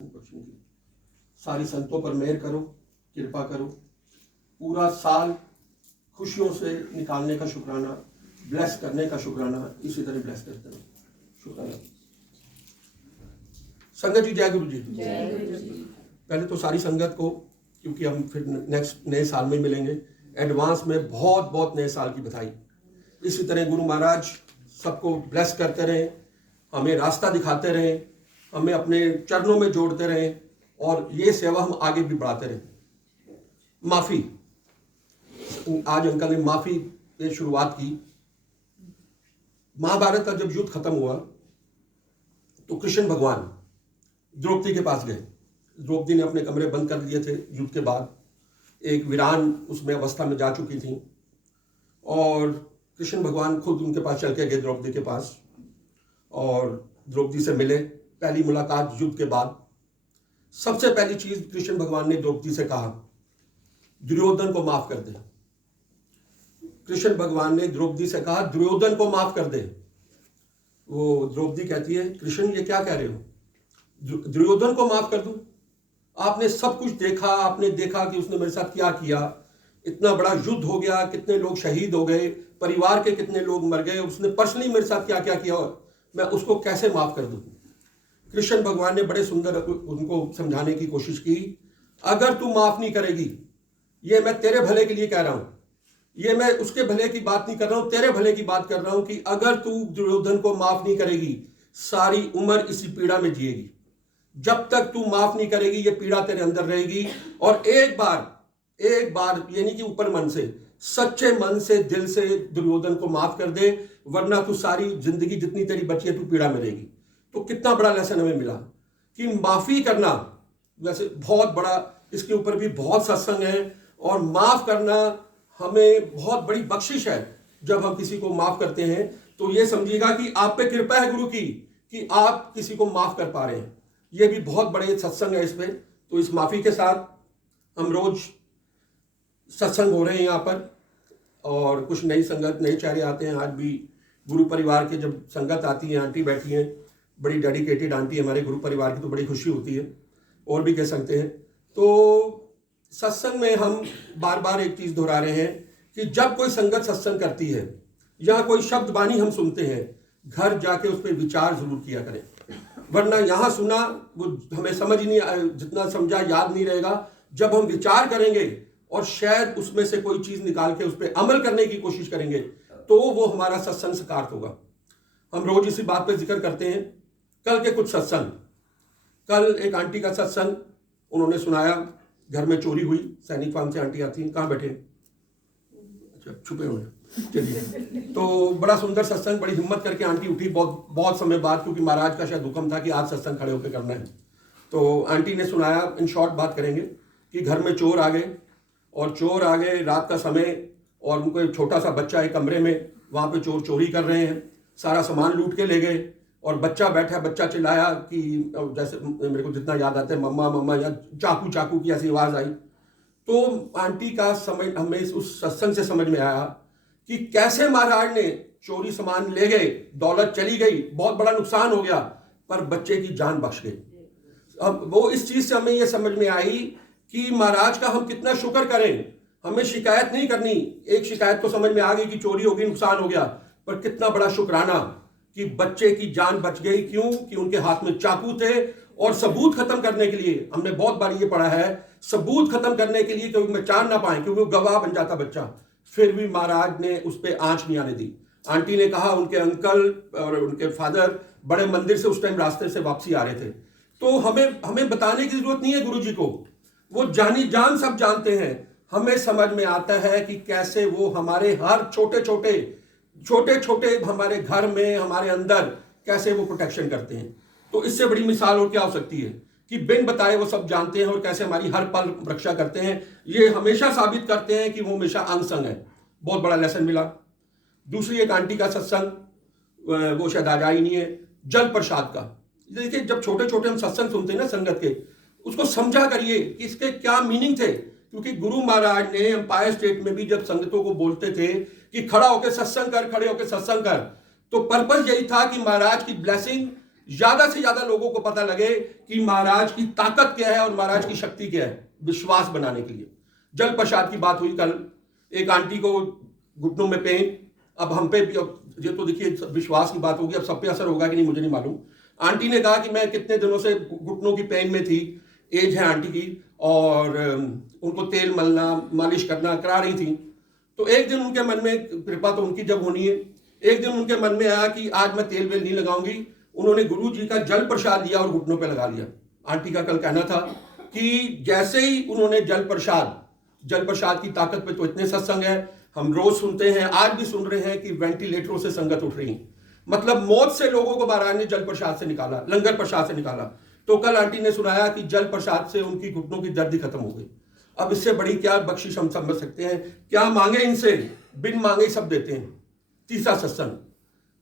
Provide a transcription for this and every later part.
सारी संतों पर मेहर करो, कृपा करो, पूरा साल खुशियों से निकालने का शुक्राना, ब्लेस करने का शुक्राना, इसी तरह ब्लेस करते रहो। शुक्राना। संगत जी, जय गुरु जी। पहले तो सारी संगत को, क्योंकि हम फिर नेक्स्ट नए साल में मिलेंगे, एडवांस में बहुत बहुत नए साल की बधाई। इसी तरह गुरु महाराज सबको ब्लेस करते रहें, हमें रास्ता दिखाते रहें, हमें अपने चरणों में जोड़ते रहें और ये सेवा हम आगे भी बढ़ाते रहें। माफ़ी, आज अंकल ने माफ़ी पे शुरुआत की। महाभारत का जब युद्ध खत्म हुआ तो कृष्ण भगवान द्रौपदी के पास गए। द्रौपदी ने अपने कमरे बंद कर दिए थे युद्ध के बाद, एक वीरान उसमें अवस्था में जा चुकी थी, और कृष्ण भगवान खुद उनके पास चल के गए, द्रौपदी के पास, और द्रौपदी से मिले। पहली मुलाकात युद्ध के बाद। सबसे पहली चीज कृष्ण भगवान ने द्रौपदी से कहा, दुर्योधन को माफ कर दे। कृष्ण भगवान ने द्रौपदी से कहा, दुर्योधन को माफ कर दे। वो द्रौपदी कहती है, कृष्ण ये क्या कह रहे हो, दुर्योधन को माफ कर दूं? आपने सब कुछ देखा, आपने देखा कि उसने मेरे साथ क्या किया, इतना बड़ा युद्ध हो गया, कितने लोग शहीद हो गए, परिवार के कितने लोग मर गए, उसने पर्सनली मेरे साथ क्या क्या किया, मैं उसको कैसे माफ कर दूं? कृष्ण भगवान ने बड़े सुंदर उनको समझाने की कोशिश की, अगर तू माफ नहीं करेगी, ये मैं तेरे भले के लिए कह रहा हूं, ये मैं उसके भले की बात नहीं कर रहा हूं, तेरे भले की बात कर रहा हूं, कि अगर तू दुर्योधन को माफ नहीं करेगी, सारी उम्र इसी पीड़ा में जिएगी। जब तक तू माफ नहीं करेगी, ये पीड़ा तेरे अंदर रहेगी। और एक बार ये नहीं कि ऊपर मन से, सच्चे मन से, दिल से दुर्योधन को माफ कर दे, वरना तू सारी जिंदगी जितनी तेरी बची है तू पीड़ा में रहेगी। तो कितना बड़ा लेसन हमें मिला कि माफी करना, वैसे बहुत बड़ा, इसके ऊपर भी बहुत सत्संग है, और माफ करना हमें बहुत बड़ी बख्शिश है। जब हम किसी को माफ करते हैं तो ये समझिएगा कि आप पे कृपा है गुरु की, कि आप किसी को माफ कर पा रहे हैं। ये भी बहुत बड़े सत्संग है इस पे। तो इस माफी के साथ हम रोज सत्संग हो रहे हैं यहाँ पर, और कुछ नई संगत, नए चेहरे आते हैं। आज भी गुरु परिवार के जब संगत आती है, आंटी बैठी हैं, बड़ी डेडिकेटेड आंटी हमारे गुरु परिवार की, तो बड़ी खुशी होती है, और भी कह सकते हैं। तो सत्संग में हम बार बार एक चीज दोहरा रहे हैं कि जब कोई संगत सत्संग करती है या कोई शब्द वाणी हम सुनते हैं, घर जाके उस पर विचार जरूर किया करें, वरना यहां सुना वो हमें समझ नहीं, जितना समझा याद नहीं रहेगा। जब हम विचार करेंगे और शायद उसमें से कोई चीज निकाल के उस पर अमल करने की कोशिश करेंगे, तो वो हमारा सत्संग सार्थक होगा। हम रोज इसी बात पे जिक्र करते हैं। कल के कुछ सत्संग, कल एक आंटी का सत्संग उन्होंने सुनाया, घर में चोरी हुई, सैनिक फार्म से आंटी आती हैं, कहाँ बैठे, अच्छा छुपे हुए, चलिए। तो बड़ा सुंदर सत्संग, बड़ी हिम्मत करके आंटी उठी बहुत समय बाद, क्योंकि महाराज का शायद हुक्म था कि आज सत्संग खड़े होकर करना है। तो आंटी ने सुनाया, इन शॉर्ट बात करेंगे, कि घर में चोर आ गए, और चोर आ गए रात का समय, और उनको एक छोटा सा बच्चा एक कमरे में, वहाँ पे चोर चोरी कर रहे हैं, सारा सामान लूट के ले गए, और बच्चा बैठा, बच्चा चिल्लाया कि जैसे मेरे को जितना याद आता है, मम्मा मम्मा, या चाकू चाकू की ऐसी आवाज़ आई। तो आंटी का समझ, हमें उस सत्संग से समझ में आया कि कैसे महाराज ने चोरी सामान ले गए, दौलत चली गई, बहुत बड़ा नुकसान हो गया, पर बच्चे की जान बख्श गई। अब वो इस चीज़ से हमें ये समझ में आई कि महाराज का हम कितना शुक्र करें। हमें शिकायत नहीं करनी, एक शिकायत तो समझ में आ गई कि चोरी हो गई, नुकसान हो गया, पर कितना बड़ा शुक्राना कि बच्चे की जान बच गई। क्यों? कि उनके हाथ में चाकू थे, और सबूत खत्म करने के लिए, हमने बहुत बार ये पढ़ा है, सबूत खत्म करने के लिए, क्योंकि पहचान ना पाए, क्योंकि वो गवाह बन जाता बच्चा, फिर भी महाराज ने उस पर आंच नहीं आने दी। आंटी ने कहा उनके अंकल और उनके फादर बड़े मंदिर से उस टाइम रास्ते से वापसी आ रहे थे। तो हमें बताने की जरूरत नहीं है गुरु जी को, वो जानी जान सब जानते हैं। हमें समझ में आता है कि कैसे वो हमारे हर छोटे छोटे हमारे घर में, हमारे अंदर कैसे वो प्रोटेक्शन करते हैं। तो इससे बड़ी मिसाल और क्या हो सकती है कि बिन बताए वो सब जानते हैं, और कैसे हमारी हर पल रक्षा करते हैं। ये हमेशा साबित करते हैं कि वो हमेशा अंग संग है। बहुत बड़ा लेसन मिला। दूसरी एक आंटी का सत्संग, वो शायद आज आई नहीं है, जल प्रसाद का। देखिए, जब छोटे छोटे हम सत्संग सुनते हैं ना संगत के, उसको समझा करिए कि इसके क्या मीनिंग थे। क्योंकि गुरु महाराज ने एम्पायर स्टेट में भी जब संगतों को बोलते थे कि खड़ा होकर सत्संग कर, खड़े होकर सत्संग कर, तो पर्पस यही था कि महाराज की ब्लेसिंग ज्यादा से ज्यादा लोगों को पता लगे कि महाराज की ताकत क्या है और महाराज की शक्ति क्या है, विश्वास बनाने के लिए। जल प्रसाद की बात हुई कल, एक आंटी को घुटनों में पेन, अब हम पे भी, अब ये तो देखिए विश्वास की बात होगी, अब सब पे असर होगा कि नहीं मुझे नहीं मालूम। आंटी ने कहा कि मैं कितने दिनों से घुटनों की पेन में थी, एज है आंटी की, और उनको तेल मलना मालिश करना करा रही थी। तो एक दिन उनके मन में, कृपा तो उनकी जब होनी है, एक दिन उनके मन में आया कि आज मैं तेल वेल नहीं लगाऊंगी। उन्होंने गुरु जी का जल प्रसाद लिया और घुटनों पे लगा लिया। आंटी का कल कहना था कि जैसे ही उन्होंने जल प्रसाद की ताकत पे तो इतने सत्संग है, हम रोज सुनते हैं, आज भी सुन रहे हैं कि वेंटिलेटरों से संगत उठ रही है। मतलब मौत से लोगों को महाराज ने जल प्रसाद से निकाला, लंगर प्रसाद से निकाला। तो कल आंटी ने सुनाया कि जल प्रसाद से उनकी घुटनों की दर्द खत्म हो गई। अब इससे बड़ी क्या बख्शिश हम समझ सकते हैं? क्या मांगे इनसे, बिन मांगे ही सब देते हैं। तीसरा सत्संग,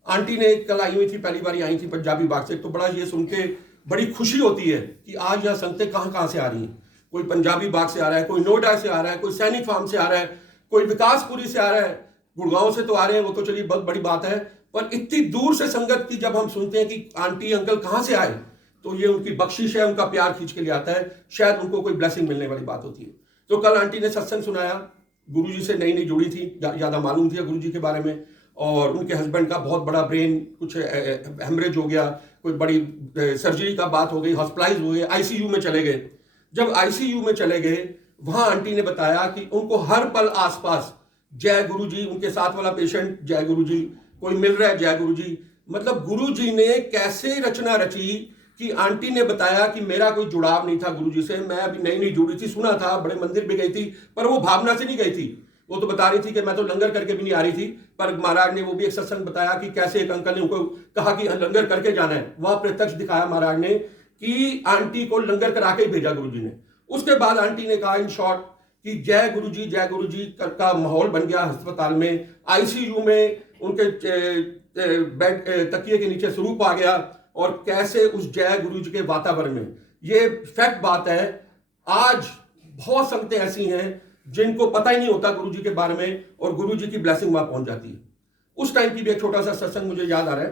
आंटी ने कल आई हुई थी, पहली बार आई थी पंजाबी बाग से, तो बड़ा ये सुन के बड़ी खुशी होती है कि आज यहाँ संगतें कहाँ कहाँ से आ रही हैं। कोई पंजाबी बाग से आ रहा है, कोई नोएडा से आ रहा है, कोई सैनिक फार्म से आ रहा है, कोई विकासपुरी से आ रहा है, गुड़गांव से तो आ रहे हैं, वो तो चलिए बहुत बड़ी बात है। पर इतनी दूर से संगत की जब हम सुनते हैं कि आंटी अंकल कहाँ से आए, तो ये उनकी बख्शिश है, उनका प्यार खींच के लिए आता है, शायद उनको कोई ब्लेसिंग मिलने वाली बात होती है। तो कल आंटी ने सत्संग सुनाया, गुरुजी से नई नई जुड़ी थी, ज़्यादा मालूम थी गुरुजी के बारे में, और उनके हस्बैंड का बहुत बड़ा ब्रेन कुछ हेमरेज हो गया, कोई बड़ी सर्जरी का बात हो गई, हॉस्पिटलाइज हुए, आईसीयू में चले गए। जब आईसीयू में चले गए, वहां आंटी ने बताया कि उनको हर पल आसपास जय गुरुजी, उनके साथ वाला पेशेंट जय गुरुजी, कोई मिल रहा है जय गुरुजी। मतलब गुरुजी ने कैसे रचना रची कि आंटी ने बताया कि मेरा कोई जुड़ाव नहीं था गुरुजी से, मैं अभी नई नई जुड़ी थी, सुना था, बड़े मंदिर भी गई थी, पर वो भावना से नहीं गई थी। वो तो बता रही थी कि मैं तो लंगर करके भी नहीं आ रही थी, पर महाराज ने वो भी एक सत्संग बताया कि कैसे एक अंकल ने उनको कहा कि लंगर करके जाना है। वहां प्रत्यक्ष दिखाया महाराज ने कि आंटी को लंगर करा के ही भेजा गुरुजी ने। उसके बाद आंटी ने कहा इन शॉर्ट कि जय गुरुजी का माहौल बन गया अस्पताल में, आईसीयू में उनके बेड तकिए के नीचे स्वरूप आ गया, और कैसे उस जय गुरुजी के वातावरण में, ये फैक्ट बात है। आज बहुत संगतें ऐसी हैं जिनको पता ही नहीं होता गुरुजी के बारे में, और गुरुजी की ब्लेसिंग वहां पहुंच जाती है। उस टाइम की भी एक छोटा सा सत्संग मुझे याद आ रहा है,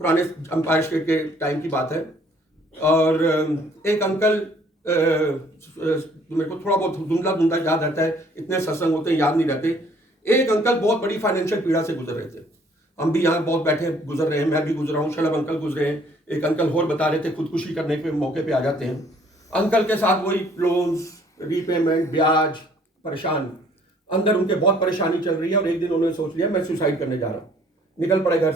पुराने अंपायर स्टेट के टाइम की बात है। और एक अंकल, मेरे को थोड़ा बहुत धुंधला धुंधला याद रहता है, इतने सत्संग होते हैं याद नहीं रहते। एक अंकल बहुत बड़ी फाइनेंशियल पीड़ा से गुजर रहे थे। हम भी यहाँ बहुत बैठे गुजर रहे हैं, मैं भी गुजरा हूँ, शलभ अंकल गुजरे हैं। एक अंकल और बता रहे थे खुदकुशी करने के मौके पे आ जाते हैं। अंकल के साथ वही लोन्स, रीपेमेंट, ब्याज, परेशान, अंदर उनके बहुत परेशानी चल रही है। और एक दिन उन्होंने सोच लिया मैं सुसाइड करने जा रहा हूँ। निकल पड़े घर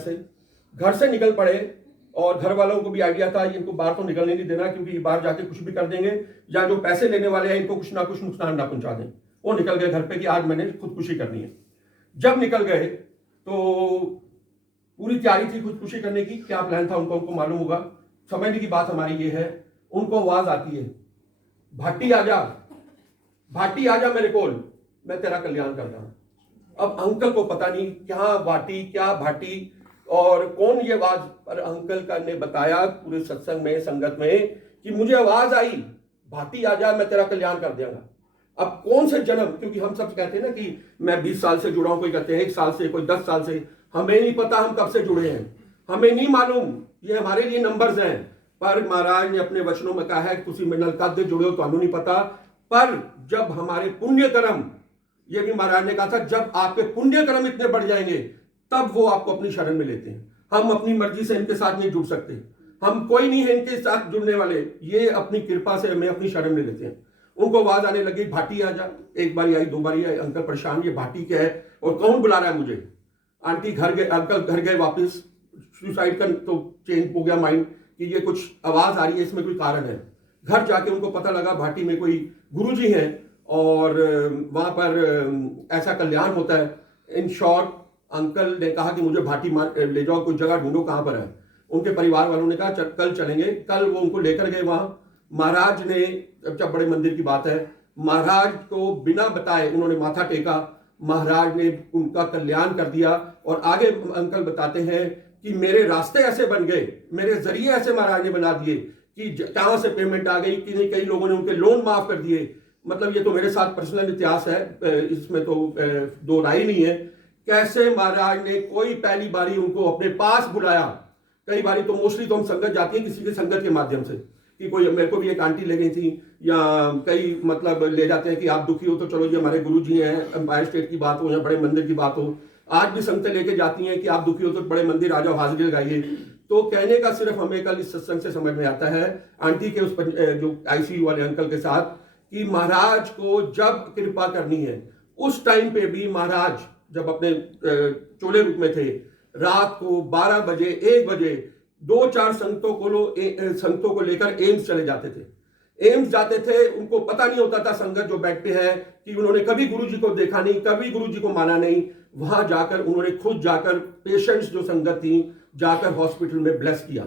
से निकल पड़े, और घर वालों को भी आइडिया था इनको बाहर तो निकलने नहीं देना, क्योंकि बाहर जाके कुछ भी कर देंगे, या जो पैसे लेने वाले हैं इनको कुछ ना कुछ नुकसान ना पहुंचा दें। वो निकल गए घर पे कि आज मैंने खुदकुशी करनी है। जब निकल गए तो पूरी तैयारी थी खुदकुशी करने की, क्या प्लान था उनको मालूम होगा। समझने की बात हमारी ये है, उनको आवाज आती है भाटी आजा मेरे कोल, मैं तेरा कल्याण करता हूं। अब अंकल को पता नहीं क्या वाटी क्या भाटी और कौन ये आवाज, पर अंकल का ने बताया पूरे सत्संग में, संगत में, कि मुझे आवाज आई भाटी आजा मैं तेरा कल्याण कर देगा। अब कौन से जन्म, क्योंकि हम सब कहते हैं ना कि मैं 20 साल से जुड़ा हूं, कोई कहते हैं 1 साल से, कोई 10 साल से, हमें नहीं पता हम कब से जुड़े हैं, हमें नहीं मालूम, ये हमारे लिए नंबर्स हैं। पर महाराज ने अपने वचनों में कहा है कि तुसी मेरे नाल कद जुड़े हो, ਤੁਹਾਨੂੰ नहीं पता। पर जब हमारे पुण्य कर्म, ये भी महाराज ने कहा था, जब आपके पुण्य कर्म इतने बढ़ जाएंगे तब वो आपको अपनी शरण में लेते हैं। हम अपनी मर्जी से इनके साथ नहीं जुड़ सकते, हम कोई नहीं है इनके साथ जुड़ने वाले, ये अपनी कृपा से हमें अपनी शरण में लेते हैं। उनको आवाज आने लगी भाटी आजा, एक बारी आई, 2 बारी आई, अंकल परेशान, ये भाटी क्या है और कौन बुला रहा है मुझे। आंटी घर गए, अंकल घर गए वापस, सुसाइड का तो चेंज हो गया माइंड कि ये कुछ आवाज आ रही है, इसमें कोई कारण है। घर जाके उनको पता लगा भाटी में कोई गुरुजी हैं और वहां पर ऐसा कल्याण होता है। इन शॉर्ट अंकल ने कहा कि मुझे भाटी ले जाओ, कोई जगह ढूंढो कहां पर है। उनके परिवार वालों ने कहा कल चलेंगे। कल वो उनको लेकर गए वहां। महाराज ने, जब बड़े मंदिर की बात है, महाराज को बिना बताए उन्होंने माथा टेका, महाराज ने उनका कल्याण कर दिया। और आगे अंकल बताते हैं कि मेरे रास्ते ऐसे बन गए, मेरे जरिए ऐसे महाराज ने बना दिए कि कहां से पेमेंट आ गई कि नहीं, कई लोगों ने उनके लोन माफ कर दिए। मतलब ये तो मेरे साथ पर्सनल इतिहास है, इसमें तो 2 राय नहीं है। कैसे महाराज ने कोई पहली बारी उनको अपने पास बुलाया, कई बारी तो मोस्टली तो हम संगत जाती है किसी के संगत के माध्यम से, कि कोई मेरे को भी एक आंटी ले गई थी, या कई मतलब ले जाते हैं कि आप दुखी हो तो चलो ये हमारे गुरु जी हैं, एम्पायर स्टेट की बात हो या बड़े मंदिर की बात हो, आज भी संगतें लेके जाती हैं कि आप दुखी हो तो बड़े मंदिर आ जाओ, हाजिरी लगाइए। तो कहने का सिर्फ हमें कल इस सत्संग से समझ में आता है आंटी के उस जो आईसीयू वाले अंकल के साथ, कि महाराज को जब कृपा करनी है उस टाइम पे भी महाराज जब अपने चोले रूप में थे, रात को 12 बजे 1 बजे 2-4 संतों को लेकर एम्स चले जाते थे। एम्स जाते थे, उनको पता नहीं होता था संगत जो बेड पे है कि उन्होंने कभी गुरुजी को देखा नहीं, कभी गुरुजी को माना नहीं। वहां जाकर उन्होंने खुद जाकर पेशेंट्स जो संगत थी जाकर हॉस्पिटल में ब्लेस किया।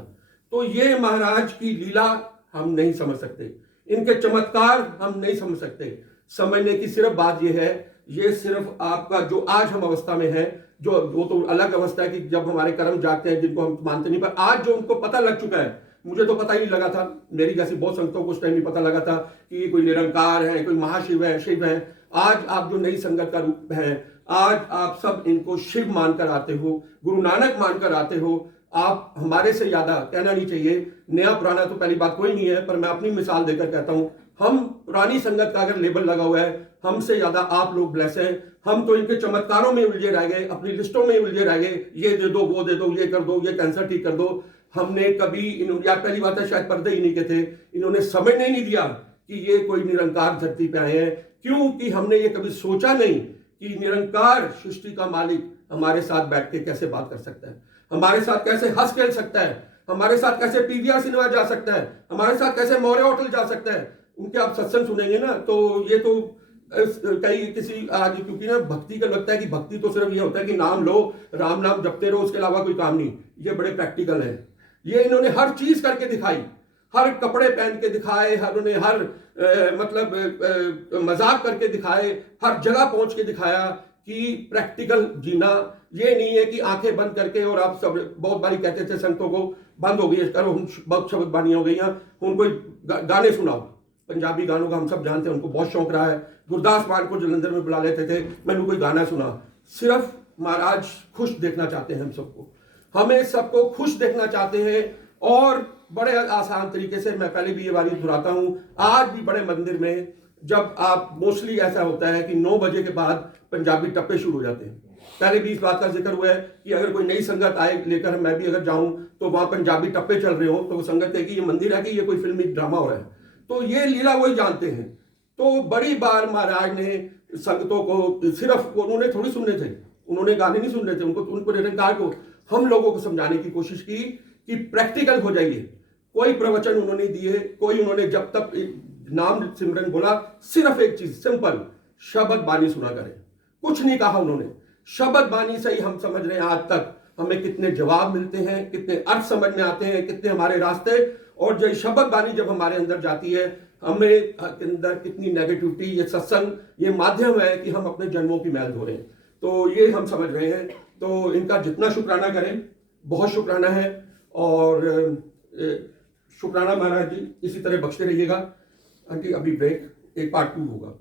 तो ये महाराज की लीला हम नहीं समझ सकते, इनके चमत्कार हम नहीं समझ सकते। समझने की सिर्फ बात यह है, ये सिर्फ आपका जो आज हम अवस्था में है, जो वो तो अलग अवस्था है कि जब हमारे कर्म जागते हैं जिनको हम मानते नहीं, पर आज जो उनको पता लग चुका है, मुझे तो पता ही नहीं लगा था, मेरी जैसी बहुत संगतों को उस टाइम भी पता लगा था कि कोई निरंकार है, कोई महाशिव है, शिव है। आज आप जो नई संगत का रूप है, आज आप सब इनको शिव मानकर आते हो, गुरु नानक मानकर आते हो। आप हमारे से ज्यादा कहना नहीं चाहिए, नया पुराना तो पहली बात कोई नहीं है, पर मैं अपनी मिसाल देकर कहता हूं, हम पुरानी संगत का अगर लेबल लगा हुआ है, हमसे ज्यादा आप लोग ब्लेस हैं। हम तो इनके चमत्कारों में उलझे रह गए, अपनी लिस्टों में उलझे रह गए, ये दे दो, वो दे दो, ये कर दो, ये कैंसर ठीक कर दो। हमने कभी या पहली बात है शायद पर्दे ही नहीं के थे, इन्होंने समझने नहीं दिया कि ये कोई निरंकार धरती पे आए हैं, क्योंकि हमने ये कभी सोचा नहीं कि निरंकार सृष्टि का मालिक हमारे साथ बैठ के कैसे बात कर सकता है, हमारे साथ कैसे हंस खेल सकता है, हमारे साथ कैसे पीवीआर सिनेमा जा सकता है, हमारे साथ कैसे मौर्य होटल जा सकता है। उनके आप सत्संग सुनेंगे ना तो ये तो कई किसी आज, क्योंकि ना भक्ति का लगता है कि भक्ति तो सिर्फ ये होता है कि नाम लो, राम नाम जपते रहो, उसके अलावा कोई काम नहीं। ये बड़े प्रैक्टिकल है, ये इन्होंने हर चीज करके दिखाई, हर कपड़े पहन के दिखाए, हर मजाक करके दिखाए, हर जगह पहुंच के दिखाया कि प्रैक्टिकल जीना ये नहीं है कि आंखें बंद करके। और आप सब बहुत बारी कहते थे संतों को, बंद हो गई करो, बहुत शब्द बानी हो गई हैं, उनको गाने सुनाओ, पंजाबी गानों का हम सब जानते हैं, उनको बहुत शौक रहा है। गुरदास मान को जलंधर में बुला लेते थे, मैंने कोई गाना सुना। सिर्फ महाराज खुश देखना चाहते हैं हम सबको, हमें सबको खुश देखना चाहते हैं। और बड़े आसान तरीके से, मैं पहले भी ये बात दोहराता हूं, आज भी बड़े मंदिर में जब आप मोस्टली ऐसा होता है कि 9 बजे के बाद पंजाबी टप्पे शुरू हो जाते हैं। पहले भी इस बात का जिक्र हुआ है कि अगर कोई नई संगत आए लेकर, मैं भी अगर जाऊं तो वहां पंजाबी टप्पे चल रहे हो तो वो संगत कहेगी ये मंदिर है कि ये कोई फिल्मी ड्रामा हो रहा है। तो ये लीला वही जानते हैं। तो बड़ी बार महाराज ने संगतों को, सिर्फ उन्होंने थोड़ी सुनने थे, उन्होंने गाने नहीं सुनने थे, उनको निरंकार को, हम लोगों को समझाने की कोशिश की कि प्रैक्टिकल हो जाइए। कोई प्रवचन उन्होंने दिए, कोई उन्होंने जब तक नाम सिमरन बोला, सिर्फ एक चीज सिंपल, शब्द बानी सुना करें, कुछ नहीं कहा उन्होंने। शब्द बानी से ही हम समझ रहे हैं आज तक हमें कितने जवाब मिलते हैं, कितने अर्थ समझ में आते हैं, कितने हमारे रास्ते। और जो शब्द बानी जब हमारे अंदर जाती है, हमें अंदर कितनी नेगेटिविटी, ये सत्संग ये माध्यम है कि हम अपने जन्मों की मैल धो रहे हैं। तो ये हम समझ रहे हैं। तो इनका जितना शुक्राना करें, बहुत शुक्राना है। और शुक्राना महाराज जी, इसी तरह बख्शते रहिएगा। आंटी अभी ब्रेक, एक पार्ट 2 होगा।